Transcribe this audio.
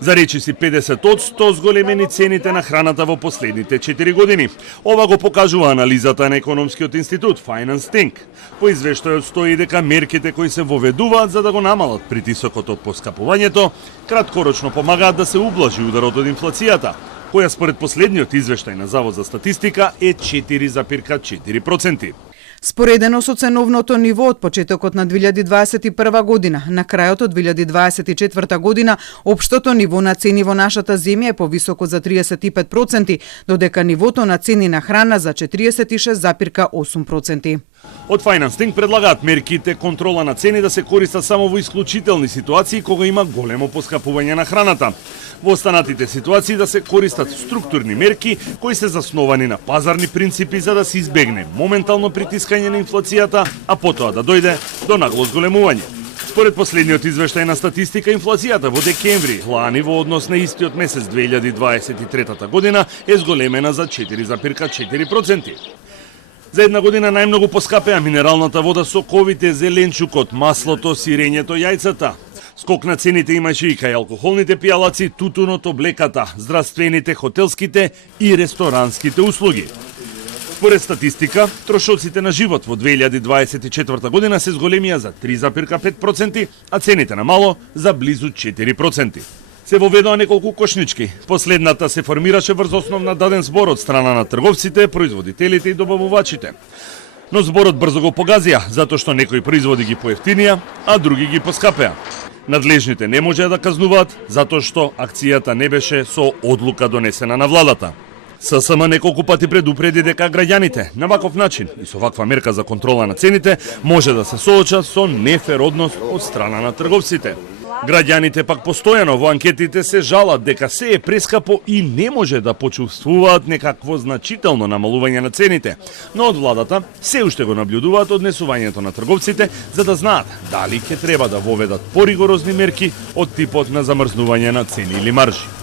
За речиси 50% зголемени цените на храната во последните 4 години. Ова го покажува анализата на економскиот институт Finance Think. По извештајот стои дека мерките кои се воведуваат за да го намалат притисокот од поскапувањето, краткорочно помагаат да се ублажи ударот од инфлацијата, која според последниот извештај на Завод за статистика е 4,4%. Споредено со ценовното ниво од почетокот на 2021 година, на крајот од 2024 година, општото ниво на цени во нашата земја е повисоко за 35%, додека нивото на цени на храна за 46,8%. Од Finance Think предлагаат мерките контрола на цени да се користат само во исклучителни ситуации кога има големо поскапување на храната. Во останатите ситуации да се користат структурни мерки кои се засновани на пазарни принципи за да се избегне моментално притискање на инфлацијата, а потоа да дојде до нагло зголемување. Според последниот извештај на статистика, инфлацијата во декември лани во однос на истиот месец 2023 година е зголемена за 4,4%. За една година најмногу поскапеа минералната вода, соковите, зеленчукот, маслото, сирењето, јајцата. Скок на цените имаше и кај алкохолните пијалаци, тутунот, облеката, здравствените, хотелските и ресторанските услуги. Според статистика, трошоците на живот во 2024 година се зголемија за 3,5%, а цените на мало за близу 4%. Се воведоа неколку кошнички. Последната се формираше врз основ на даден збор од страна на трговците, производителите и добавувачите. Но зборот брзо го погазија, затоа што некои производи ги поевтинија, а други ги поскапеа. Надлежните не можеа да казнуваат, затоа што акцијата не беше со одлука донесена на владата. ССМ неколку пати предупреди дека граѓаните на ваков начин и со ваква мерка за контрола на цените може да се соочат со нефер однос од страна на трговците. Граѓаните пак постојано во анкетите се жалат дека се е прескапо и не може да почувствуваат некакво значително намалување на цените, но од владата се уште го наблюдуваат однесувањето на трговците за да знаат дали ќе треба да воведат поригорозни мерки од типот на замрзнување на цени или маржи.